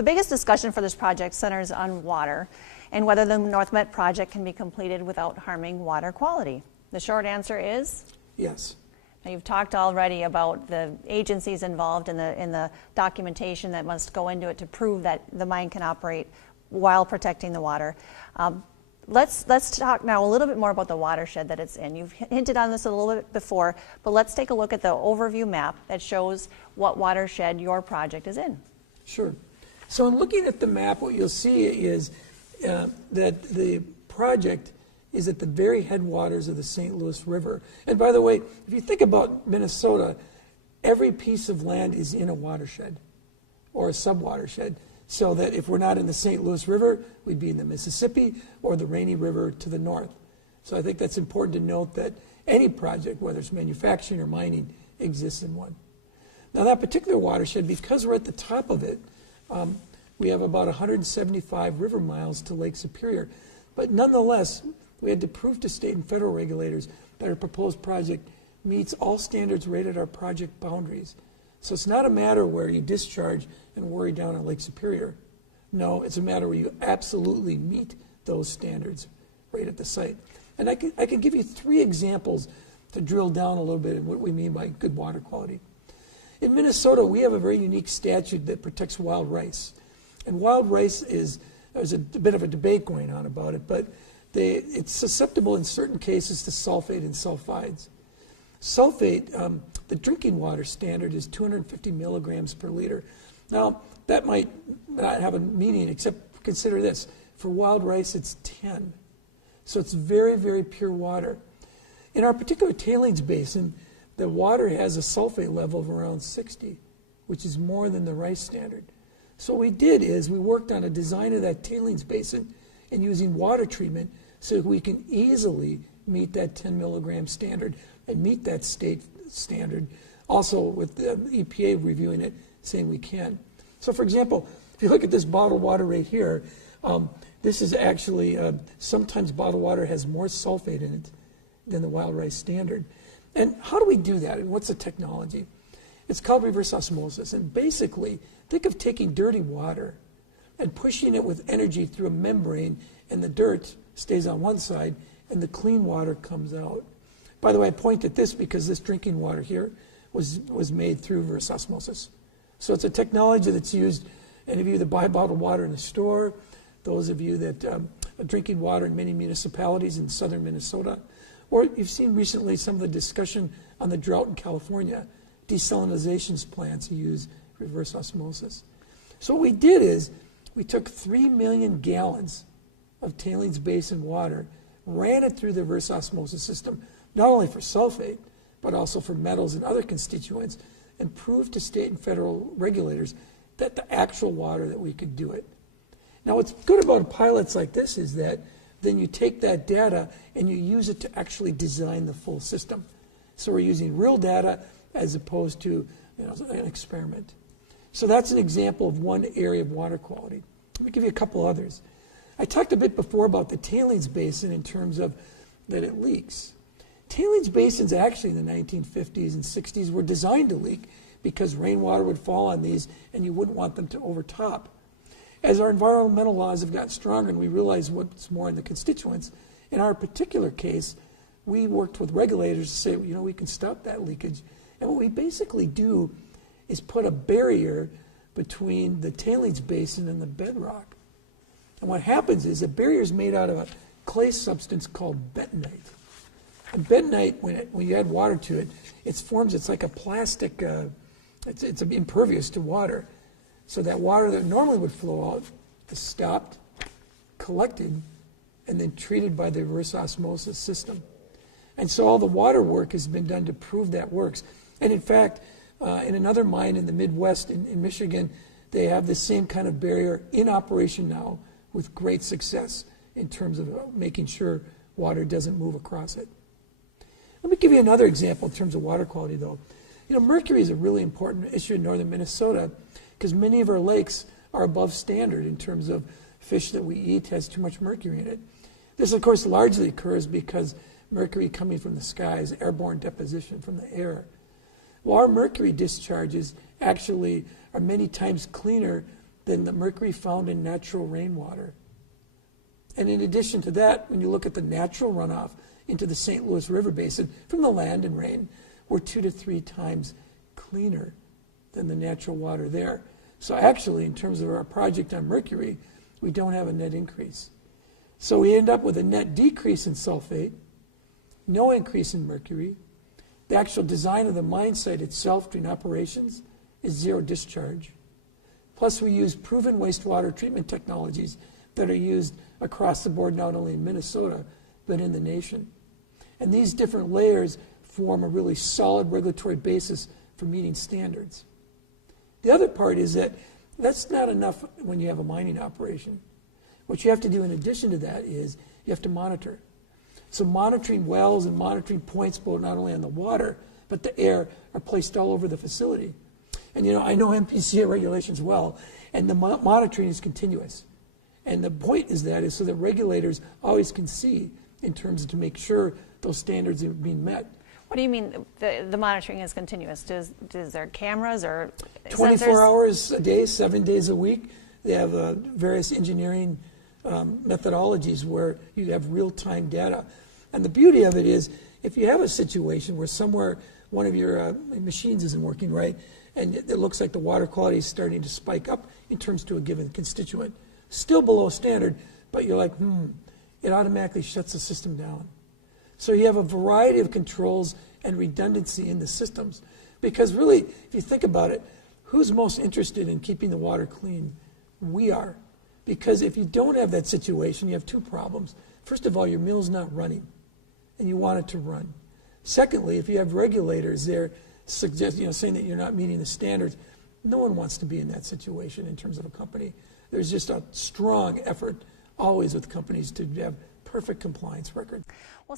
the biggest discussion for this project centers on water and whether the NorthMet project can be completed without harming water quality. The short answer is? Yes. Now, you've talked already about the agencies involved in the documentation that must go into it to prove that the mine can operate while protecting the water. Let's talk now a little bit more about the watershed that it's in. You've hinted on this a little bit before, but let's take a look at the overview map that shows what watershed your project is in. Sure. So in looking at the map, what you'll see is that the project is at the very headwaters of the St. Louis River. And by the way, if you think about Minnesota, every piece of land is in a watershed or a subwatershed, so that if we're not in the St. Louis River, we'd be in the Mississippi or the Rainy River to the north. So I think that's important to note that any project, whether it's manufacturing or mining, exists in one. Now that particular watershed, because we're at the top of it, we have about 175 river miles to Lake Superior. But nonetheless, we had to prove to state and federal regulators that our proposed project meets all standards rated our project boundaries. So it's not a matter where you discharge and worry down on Lake Superior. No, it's a matter where you absolutely meet those standards right at the site. And I can give you 3 examples to drill down a little bit in what we mean by good water quality. In Minnesota, we have a very unique statute that protects wild rice. And wild rice there's a bit of a debate going on about it, but it's susceptible in certain cases to sulfate and sulfides. Sulfate, the drinking water standard is 250 milligrams per liter. Now, that might not have a meaning, except consider this. For wild rice, it's 10. So it's very, very pure water. In our particular tailings basin, the water has a sulfate level of around 60, which is more than the rice standard. So what we did is we worked on a design of that tailings basin and using water treatment so we can easily meet that 10 milligram standard and meet that state standard. Also with the EPA reviewing it, saying we can. So for example, if you look at this bottled water right here, this is actually, sometimes bottled water has more sulfate in it than the wild rice standard. And how do we do that? And what's the technology? It's called reverse osmosis. And basically, think of taking dirty water and pushing it with energy through a membrane, and the dirt stays on one side, and the clean water comes out. By the way, I point at this because this drinking water here was made through reverse osmosis. So it's a technology that's used, any of you that buy bottled water in the store, those of you that are drinking water in many municipalities in southern Minnesota, or you've seen recently some of the discussion on the drought in California. Desalinization plants use reverse osmosis. So what we did is we took 3 million gallons of tailings basin water, ran it through the reverse osmosis system, not only for sulfate, but also for metals and other constituents, and proved to state and federal regulators that the actual water that we could do it. Now what's good about pilots like this is that then you take that data and you use it to actually design the full system. So we're using real data as opposed to an experiment. So that's an example of one area of water quality. Let me give you a couple others. I talked a bit before about the tailings basin in terms of that it leaks. Tailings basins actually in the 1950s and 60s were designed to leak because rainwater would fall on these and you wouldn't want them to overtop. As our environmental laws have gotten stronger and we realize what's more in the constituents, in our particular case, we worked with regulators to say, we can stop that leakage. And what we basically do is put a barrier between the tailings basin and the bedrock. And what happens is a barrier is made out of a clay substance called bentonite. And bentonite, when you add water to it, it's like a plastic, it's impervious to water. So that water that normally would flow out is stopped, collected, and then treated by the reverse osmosis system. And so all the water work has been done to prove that works. And in fact, in another mine in the Midwest in Michigan, they have the same kind of barrier in operation now with great success in terms of making sure water doesn't move across it. Let me give you another example in terms of water quality, though. Mercury is a really important issue in northern Minnesota because many of our lakes are above standard in terms of fish that we eat has too much mercury in it. This, of course, largely occurs because mercury coming from the sky is airborne deposition from the air. Well, our mercury discharges actually are many times cleaner than the mercury found in natural rainwater. And in addition to that, when you look at the natural runoff into the St. Louis River Basin from the land and rain, we're 2 to 3 times cleaner than the natural water there. So actually, in terms of our project on mercury, we don't have a net increase. So we end up with a net decrease in sulfate, no increase in mercury. The actual design of the mine site itself during operations is zero discharge. Plus, we use proven wastewater treatment technologies that are used across the board, not only in Minnesota, but in the nation. And these different layers form a really solid regulatory basis for meeting standards. The other part is that that's not enough when you have a mining operation. What you have to do in addition to that is you have to monitor. So monitoring wells and monitoring points, both not only on the water, but the air, are placed all over the facility. And I know MPCA regulations well, and the monitoring is continuous. And the point is so that regulators always can see in terms of to make sure those standards are being met. What do you mean the monitoring is continuous? Is there cameras or 24 sensors? hours a day, 7 days a week. They have various engineering methodologies where you have real-time data. And the beauty of it is, if you have a situation where somewhere one of your machines isn't working right, and it looks like the water quality is starting to spike up in terms to a given constituent, still below standard, but you're like, it automatically shuts the system down. So you have a variety of controls and redundancy in the systems. Because really, if you think about it, who's most interested in keeping the water clean? We are. Because if you don't have that situation, you have 2 problems. First of all, your mill's not running, and you want it to run. Secondly, if you have regulators there saying that you're not meeting the standards, no one wants to be in that situation in terms of a company. There's just a strong effort always with companies to have perfect compliance record. Well,